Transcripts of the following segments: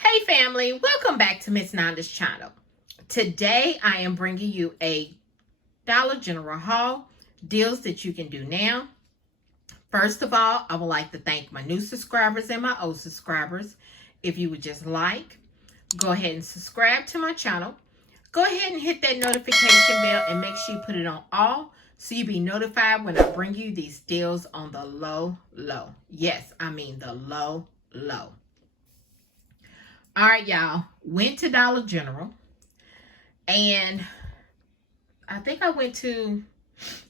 Hey family, welcome back to Miss Nanda's channel. Today I am bringing you a Dollar General haul, deals that you can do now. First of all, I would like to thank my new subscribers and my old subscribers. If you would just go ahead and subscribe to my channel. Go ahead and hit that notification bell and make sure you put it on all so you'll be notified when I bring you these deals on the low. Yes, I mean the low. All right, y'all. Went to Dollar General, and I think I went to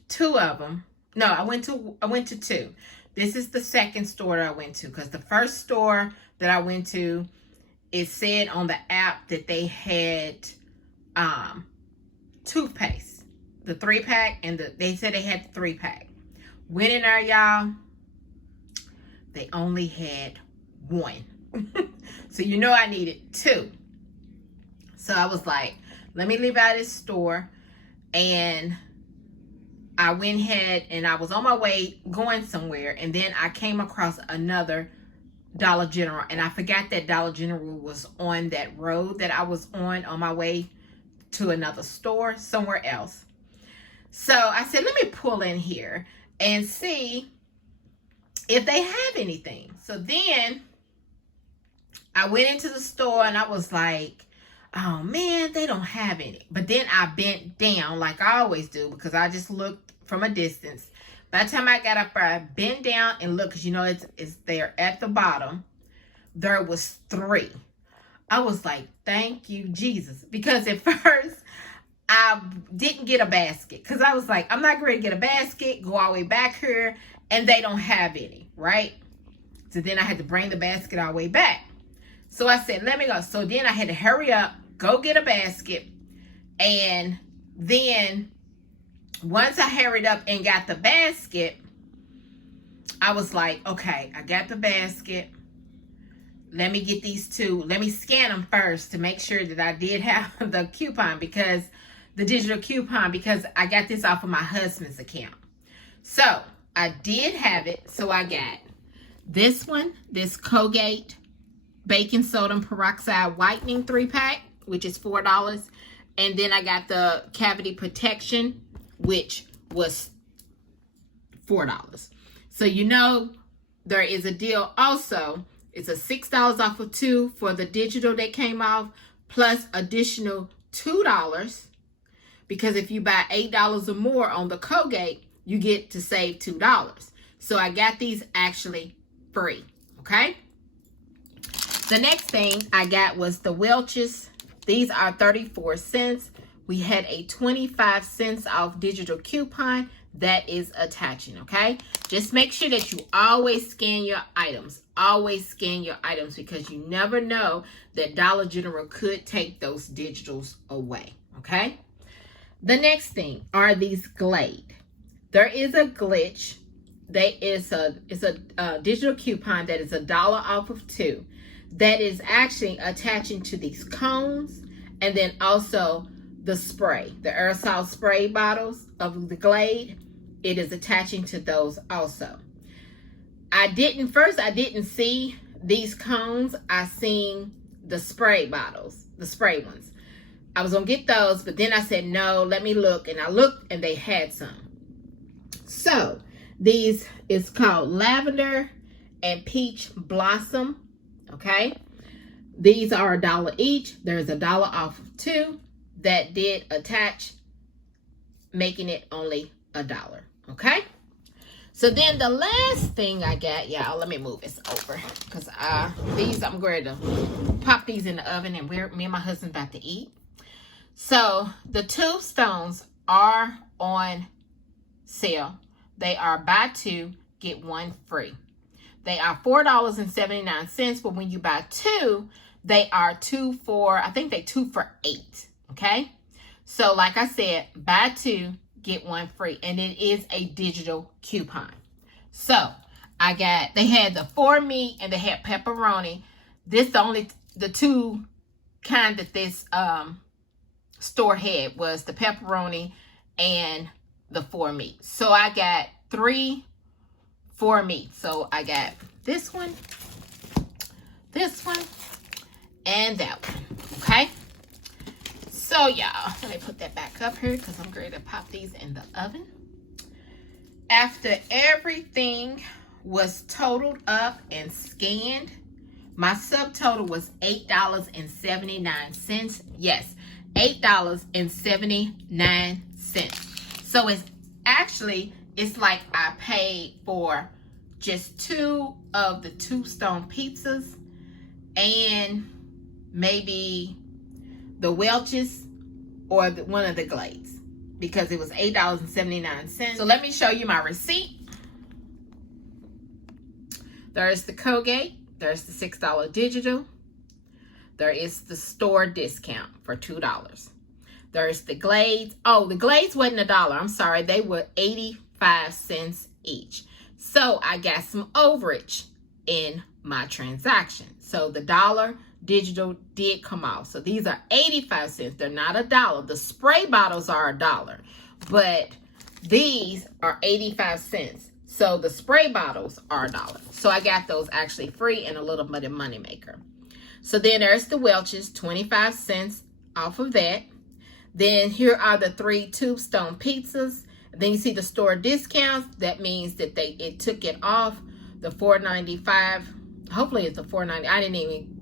two of them. No, I went to two. This is the second store that I went to, because the first store that I went to, it said on the app that they had toothpaste, the 3-pack, and they said they had the 3-pack. Went in there, y'all. They only had one. So you know I needed two. So I was like, let me leave out this store. And I went ahead and I was on my way going somewhere. And then I came across another Dollar General. And I forgot that Dollar General was on that road that I was on my way to another store somewhere else. So I said, let me pull in here and see if they have anything. So then I went into the store and I was like, oh man, they don't have any. But then I bent down like I always do, because I just looked from a distance. By the time I got up there, I bent down and looked, because you know it's there at the bottom. There was 3. I was like, thank you, Jesus. Because at first, I didn't get a basket. Because I was like, I'm not going to get a basket, go all the way back here, and they don't have any, right? So then I had to bring the basket all the way back. So I said, let me go. So then I had to hurry up, go get a basket. And then once I hurried up and got the basket, I was like, okay, I got the basket. Let me get these two. Let me scan them first to make sure that I did have the coupon, because the digital coupon, because I got this off of my husband's account. So I did have it. So I got this one, this Colgate baking soda and peroxide whitening 3-pack, which is $4. And then I got the cavity protection, which was $4. So you know there is a deal also. It's a $6 off of 2 for the digital that came off, plus additional $2, because if you buy $8 or more on the Colgate, you get to save $2. So I got these actually free, okay? The next thing I got was the Welch's. These are 34 cents. We had a 25 cents off digital coupon that is attaching, okay? Just make sure that you always scan your items. Always scan your items, because you never know that Dollar General could take those digitals away, okay? The next thing are these Glade. There is a glitch. It's a digital coupon that is $1 off of 2. That is actually attaching to these cones, and then also the spray, the aerosol spray bottles of the Glade. It is attaching to those also. I didn't see these cones. I seen the spray bottles, the spray ones. I was gonna get those, but then I said, no, let me look. And I looked and they had some. So these is called Lavender and Peach Blossom. Okay, these are $1 each. There's $1 off of 2 that did attach, making it only $1. Okay, so then the last thing I got, y'all, let me move this over, because these I'm going to pop these in the oven, and me and my husband about to eat. So the tombstones are on sale. They are buy 2 get 1 free. They are $4.79, but when you buy 2, they are 2 for, I think they 2 for $8, okay? So like I said, buy 2, get 1 free, and it is a digital coupon. So they had the 4 meat and they had pepperoni. This the 2 kind that this store had was the pepperoni and the 4 meat. So I got 3 4 meat. So I got this one, and that one. Okay. So y'all, let me put that back up here because I'm ready to pop these in the oven. After everything was totaled up and scanned, my subtotal was $8.79. Yes, $8.79. So it's like I paid for just 2 of the 2 stone pizzas and maybe the Welch's or one of the Glades, because it was $8.79. So let me show you my receipt. There's the Colgate. There's the $6 digital. There is the store discount for $2. There's the Glades. Oh, the Glades wasn't $1. I'm sorry. They were 85 cents each. So I got some overage in my transaction. So the dollar digital did come off. So these are 85 cents. They're not $1. The spray bottles are $1, but these are 85 cents. So the spray bottles are $1. So I got those actually free and a little bit of money maker. So then there's the Welch's, 25 cents off of that. Then here are the 3 tube stone pizzas. Then you see the store discounts. That means that it took it off the $4.95. Hopefully it's the $4.90. I didn't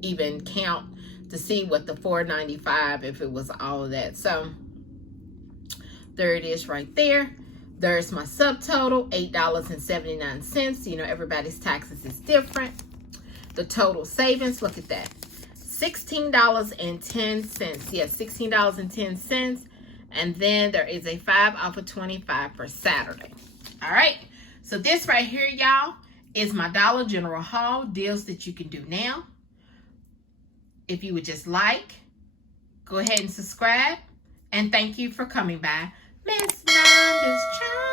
even count to see what the $4.95, if it was all of that. So there it is right there. There's my subtotal, $8.79. You know, everybody's taxes is different. The total savings, look at that, $16.10. Yes, $16.10. And then there is a 5 off of 25 for Saturday. All right, so this right here, y'all, is my Dollar General haul deals that you can do now. If you would just like, go ahead and subscribe. And thank you for coming by. Miss Nanda's Child.